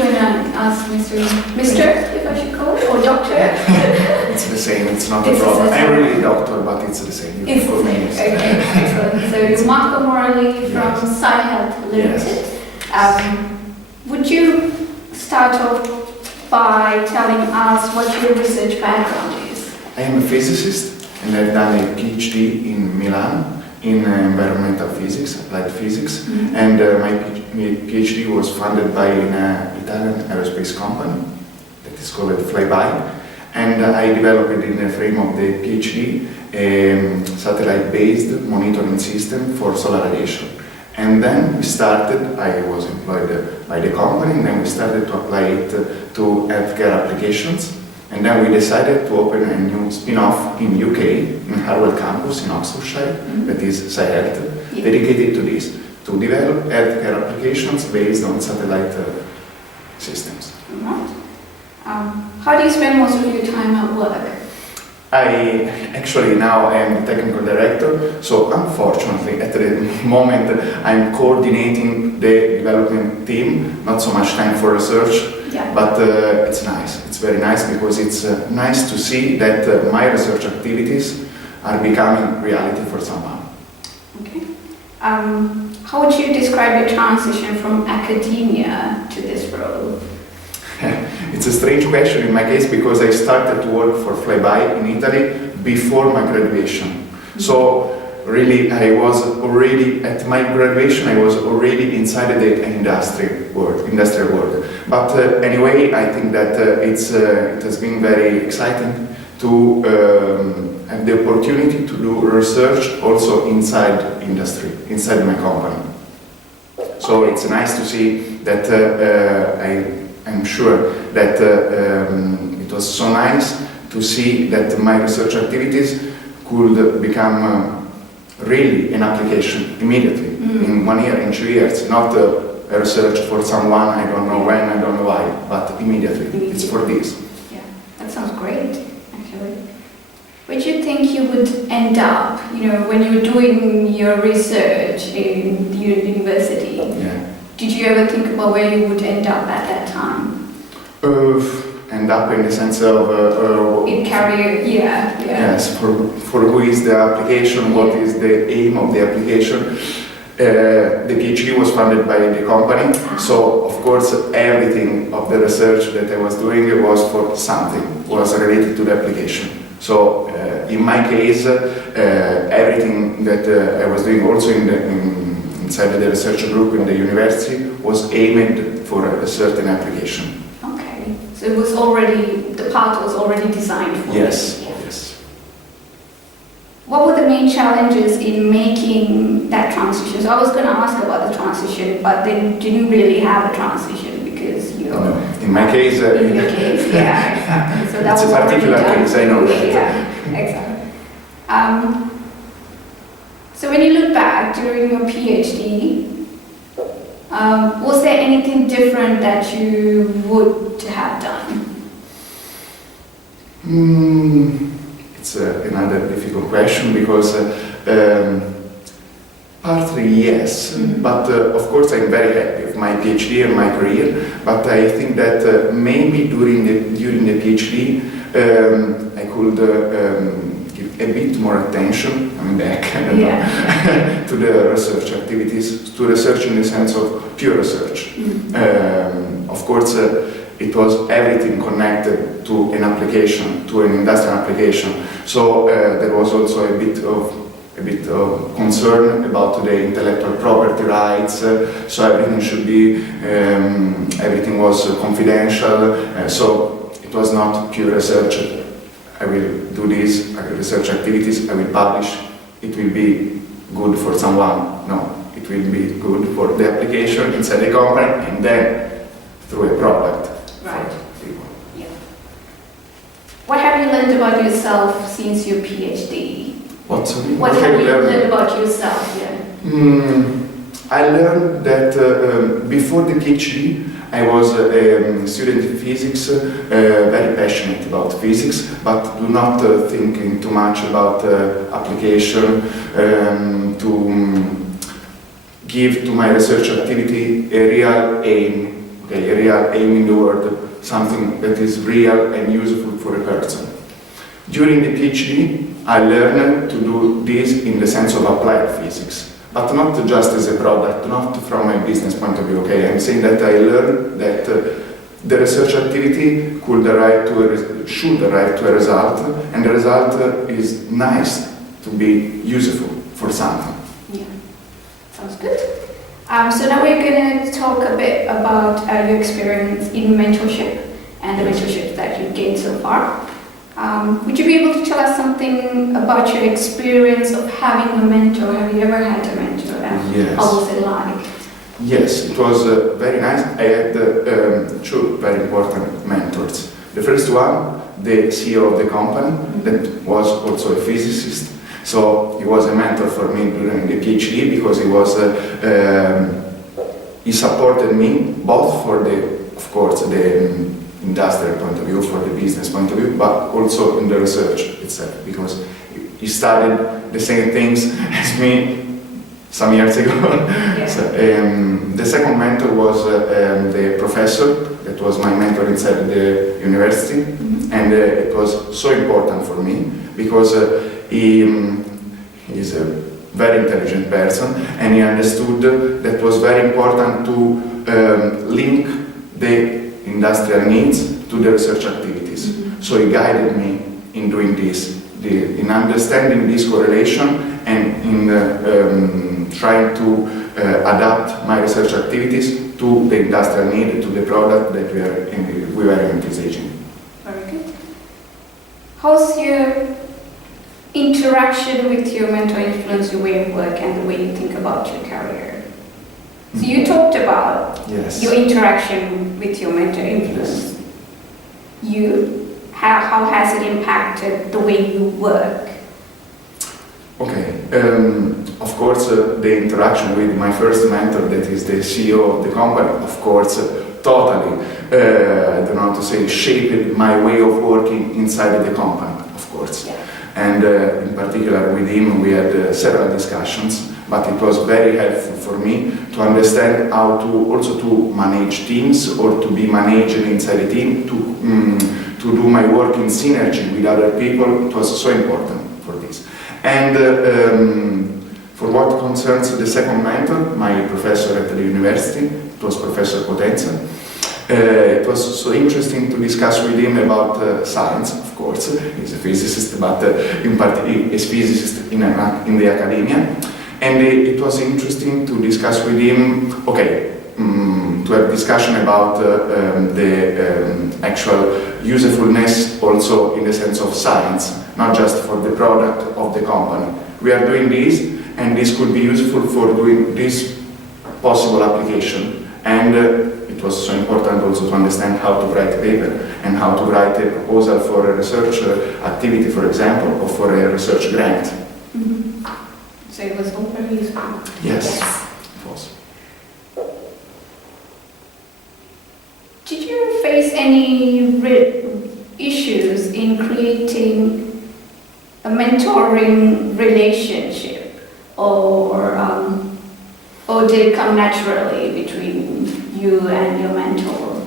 join us, Mr. if I should call it, or Doctor? It's the same, it's not a problem. I'm really a doctor, but it's the same. It's the same, okay, excellent. So you're Marco Morelli from siHealth Limited. Yes. Would you start off by telling us what your research background is? I am a physicist and I've done a PhD in Milan in environmental physics, applied physics, and my PhD was funded by an Italian aerospace company that is called Flyby, and I developed in the frame of the PhD a satellite-based monitoring system for solar radiation. And then we started, I was employed by the company, and then we started to apply it to healthcare applications. And then we decided to open a new spin-off in UK, in Harwell campus in Oxfordshire, that is siHealth, dedicated to this, to develop healthcare applications based on satellite systems. Right. How do you spend most of your time at work? I actually now am the technical director, so unfortunately at the moment I'm coordinating the development team, not so much time for research, but it's nice. It's very nice because it's nice to see that my research activities are becoming reality for someone. Okay. How would you describe your transition from academia to this role? It's a strange question in my case because I started to work for Flyby in Italy before my graduation. So really I was already, at my graduation I was already inside the industrial world. But anyway, I think that it has been very exciting to have the opportunity to do research also inside industry, inside my company. So it's nice to see that I'm sure that it was so nice to see that my research activities could become really an application immediately, in 1 year, in 2 years, not a research for someone, I don't know when, I don't know why, but immediately. It's for this. Yeah, that sounds great, actually. Where do you think you would end up, when you're doing your research in the university? Yeah. Did you ever think about where you would end up at that time? End up in the sense of... in career, yeah. Yes, for who is the application, what is the aim of the application. The PhD was funded by the company, so of course everything of the research that I was doing was for something, was related to the application. So in my case, everything that I was doing also inside the research group in the university was aimed for a certain application. Okay, so it was already, the path was already designed for you. Yes. What were the main challenges in making that transition? So I was going to ask about the transition, but they didn't really have a transition because No, in my case... in your case, yeah, exactly. So that it's was a particular case, I know that. Yeah, exactly. So when you look back during your PhD, was there anything different that you would have done? It's another difficult question because partly yes, but of course I'm very happy with my PhD and my career, but I think that maybe during the PhD I could give a bit more attention, I'm back, I don't know, to the research activities, to research in the sense of pure research. Of course, it was everything connected to an application, to an industrial application. So there was also a bit of concern about the intellectual property rights. So everything should be, everything was confidential. So it was not pure research. I will do these research activities. I will publish. It will be good for someone. No, it will be good for the application inside the company, and then through a product. Right. Yeah. What have you learned about yourself since your PhD? What have you learned about yourself? I learned that before the PhD I was a student in physics, very passionate about physics, but do not thinking too much about application, to give to my research activity a real aim okay, real aiming the word, something that is real and useful for a person. During the PhD, I learned to do this in the sense of applied physics, but not just as a product, not from a business point of view, okay? I'm saying that I learned that the research activity should arrive to a result, and the result is nice to be useful for something. Yeah, sounds good. So now we're going to talk a bit about your experience in mentorship and the mentorships that you've gained so far. Would you be able to tell us something about your experience of having a mentor? Have you ever had a mentor? And yes. How was it like? Yes, it was very nice. I had two very important mentors. The first one, the CEO of the company, that was also a physicist. So he was a mentor for me during the PhD because he supported me both for of course, the industrial point of view, for the business point of view, but also in the research itself, because he studied the same things as me some years ago. Yeah. So, the second mentor was the professor that was my mentor inside the university, and it was so important for me because he is a very intelligent person, and he understood that it was very important to link the industrial needs to the research activities. So he guided me in doing this, in understanding this correlation, and in trying to adapt my research activities to the industrial need, to the product that we were envisaging. Very good. How's your interaction with your mentor influence your way of work and the way you think about your career? So you talked about yes. your interaction with your mentor influence. Yes. How has it impacted the way you work? Okay, of course the interaction with my first mentor, that is the CEO of the company, of course totally, I don't know how to say, shaped my way of working inside the company, of course. Yeah. And in particular with him we had several discussions, but it was very helpful for me to understand how to also to manage teams or to be managed inside a team, to do my work in synergy with other people. It was so important for this. And for what concerns the second mentor, my professor at the university, it was Professor Potenza. It was so interesting to discuss with him about science, of course. He's a physicist, but in particular, he's a physicist in the academia. And it was interesting to discuss with him, okay, to have discussion about the actual usefulness also in the sense of science, not just for the product of the company. We are doing this, and this could be useful for doing this possible application. And it was so important also to understand how to write a paper and how to write a proposal for a research activity, for example, or for a research grant. Mm-hmm. So it was all very useful. Yes, it was. Did you face any issues in creating a mentoring relationship, or did it come naturally between you and your mentor?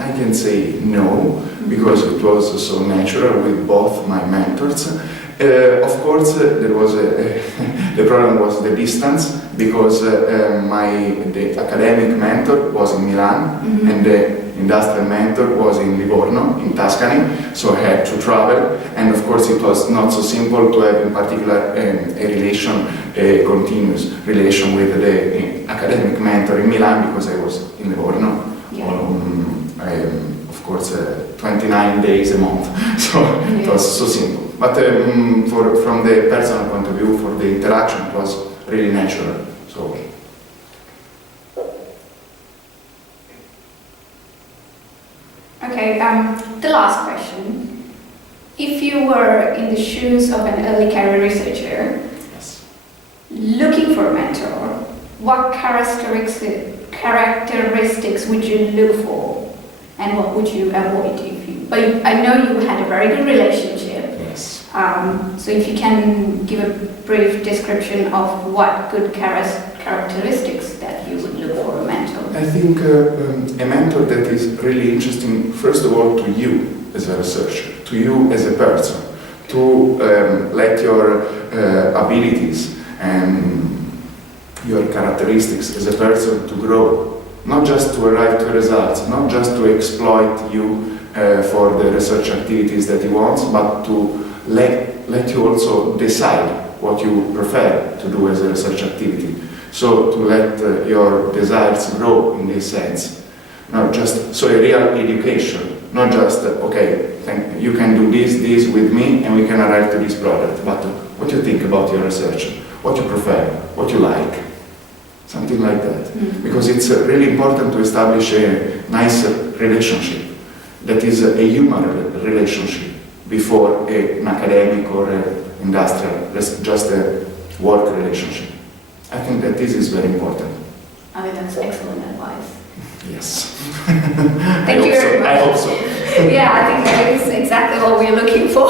I can say no, because it was so natural with both my mentors. Of course, there was the problem was the distance, because the academic mentor was in Milan, and the industrial mentor was in Livorno, in Tuscany, so I had to travel, and of course it was not so simple to have in particular a continuous relation with the academic mentor in Milan, because I was in Livorno, of course 29 days a month, so it was so simple. But from the personal point of view, for the interaction, it was really natural. So. Okay, the last question. If you were in the shoes of an early career researcher, Yes. looking for a mentor, what characteristics would you look for, and what would you avoid if you? But I know you had a very good relationship. Yes. So if you can give a brief description of what good characteristics that you would look for a mentor. I think a mentor that is really interesting, first of all, to you as a researcher, to you as a person, to let your abilities and your characteristics as a person to grow, not just to arrive to results, not just to exploit you for the research activities that he wants, but to let you also decide what you prefer to do as a research activity. So to let your desires grow in this sense, not just, so a real education, not just, okay, you can do this with me and we can arrive to this product, but what you think about your research, what you prefer, what you like, something like that. Mm-hmm. Because it's really important to establish a nice relationship that is a human relationship before an academic or an industrial, just a work relationship. I think that this is very important. I think that's excellent advice. Yes. Thank you very much. I hope so. Yeah, I think that is exactly what we're looking for.